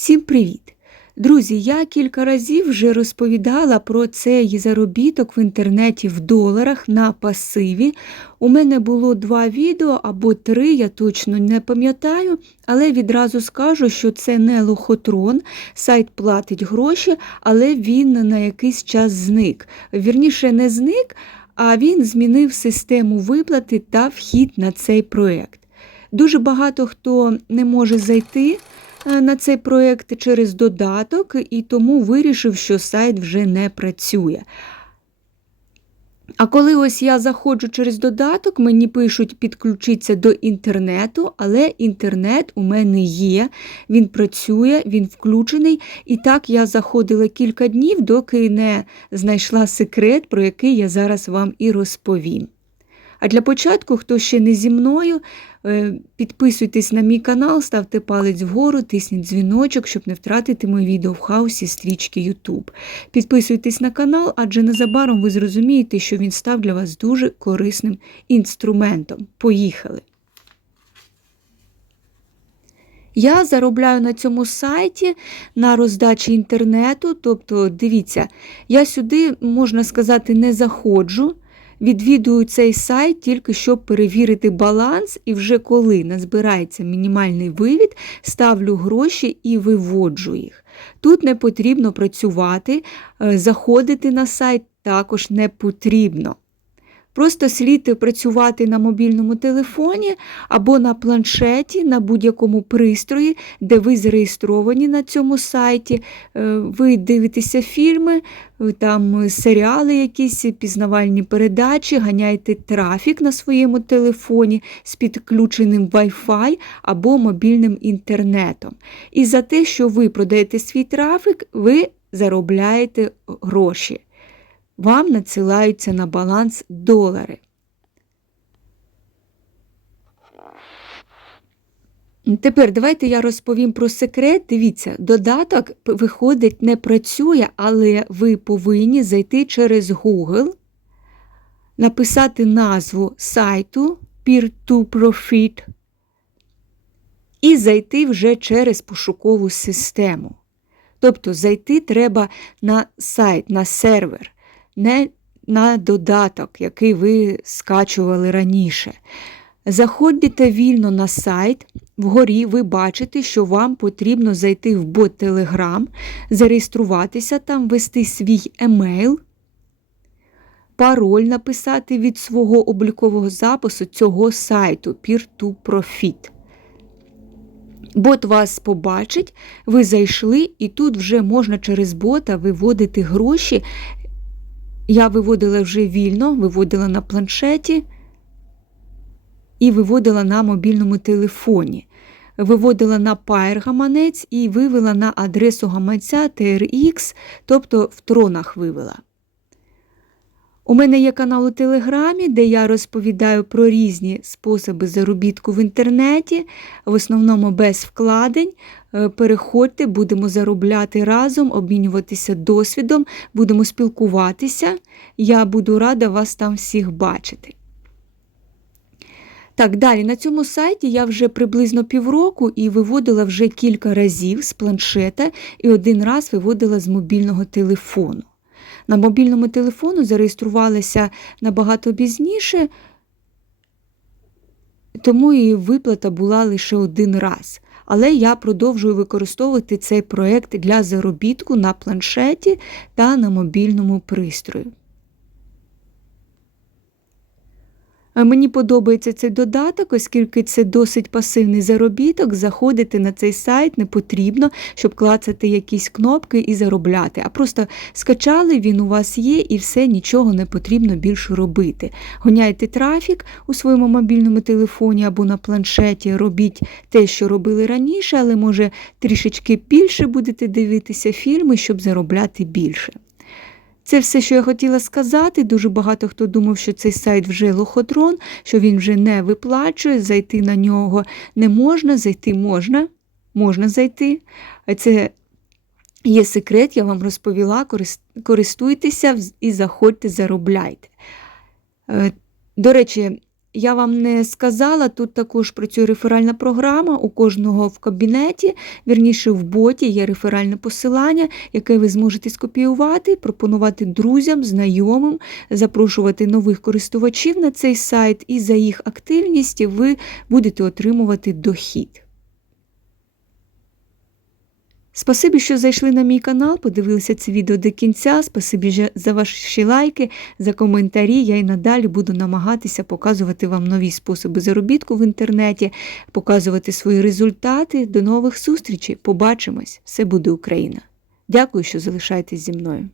Всім привіт! Друзі, я кілька разів вже розповідала про цей заробіток в інтернеті в доларах на пасиві. У мене було два відео або три, я точно не пам'ятаю, але відразу скажу, що це не лохотрон, сайт платить гроші, але він на якийсь час зник. Вірніше, не зник, а він змінив систему виплати та вхід на цей проєкт. Дуже багато хто не може зайти. Е, на цей проєкт через додаток і тому вирішив, що сайт вже не працює. А коли ось я заходжу через додаток, мені пишуть підключитися до інтернету, але інтернет у мене є, він працює, він включений. І так я заходила кілька днів, доки не знайшла секрет, про який я зараз вам і розповім. А для початку, хто ще не зі мною, е, підписуйтесь на мій канал, ставте палець вгору, тисніть дзвіночок, щоб не втратити моє відео в хаосі стрічки YouTube. Підписуйтесь на канал, адже незабаром ви зрозумієте, що він став для вас дуже корисним інструментом. Поїхали! Я заробляю на цьому сайті на роздачі інтернету. Тобто, дивіться, я сюди, можна сказати, не заходжу. Відвідую цей сайт тільки щоб перевірити баланс, і вже коли назбирається мінімальний вивід, ставлю гроші і виводжу їх. Тут не потрібно працювати, е, заходити на сайт також не потрібно. Просто слід працювати на мобільному телефоні або на планшеті, на будь-якому пристрої, де ви зареєстровані на цьому сайті. Е, ви дивитеся фільми, там серіали, якісь пізнавальні передачі, ганяєте трафік на своєму телефоні з підключеним Wi-Fi або мобільним інтернетом. І за те, що ви продаєте свій трафік, ви заробляєте гроші вам надсилаються на баланс долари. Тепер давайте я розповім про секрет. Дивіться, додаток виходить, не працює, але ви повинні зайти через Google, написати назву сайту Peer-to-Profit і зайти вже через пошукову систему. Тобто зайти треба на сайт, на сервер не на додаток, який ви скачували раніше. Заходьте вільно на сайт, вгорі ви бачите, що вам потрібно зайти в бот Telegram, зареєструватися там, ввести свій емейл, пароль написати від свого облікового запису цього сайту Peer-to-Profit. Бот вас побачить, ви зайшли, і тут вже можна через бота виводити гроші я виводила вже вільно, виводила на планшеті і виводила на мобільному телефоні. Виводила на Pair гаманець і вивела на адресу гаманця TRX, тобто в тронах вивела. У мене є канал у Телеграмі, де я розповідаю про різні способи заробітку в інтернеті, в основному без вкладень. Е, переходьте, будемо заробляти разом, обмінюватися досвідом, будемо спілкуватися. Я буду рада вас там всіх бачити. Так, далі на цьому сайті я вже приблизно півроку і виводила вже кілька разів з планшета і один раз виводила з мобільного телефону. На мобільному телефону зареєструвалася набагато пізніше, тому і виплата була лише один раз. Але я продовжую використовувати цей проєкт для заробітку на планшеті та на мобільному пристрої. Мені подобається цей додаток, оскільки це досить пасивний заробіток. Заходити на цей сайт не потрібно, щоб клацати якісь кнопки і заробляти. А просто скачали, він у вас є, і все, нічого не потрібно більше робити. Гоняйте трафік у своєму мобільному телефоні або на планшеті, робіть те, що робили раніше, але може трішечки більше будете дивитися фільми, щоб заробляти більше. Це все, що я хотіла сказати. Дуже багато хто думав, що цей сайт вже лохотрон, що він вже не виплачує, зайти на нього не можна, зайти можна, можна зайти. Це є секрет, я вам розповіла, користуйтеся і заходьте, заробляйте. Е, до речі, я вам не сказала, тут також працює реферальна програма. У кожного в кабінеті, вірніше в боті є реферальне посилання, яке ви зможете скопіювати, пропонувати друзям, знайомим, запрошувати нових користувачів на цей сайт, і за їх активність ви будете отримувати дохід. Спасибі, що зайшли на мій канал, подивилися це відео до кінця. Спасибі за ваші лайки, за коментарі. Я і надалі буду намагатися показувати вам нові способи заробітку в інтернеті, показувати свої результати. До нових зустрічей. Побачимось! Все буде Україна! Дякую, що залишаєтесь зі мною.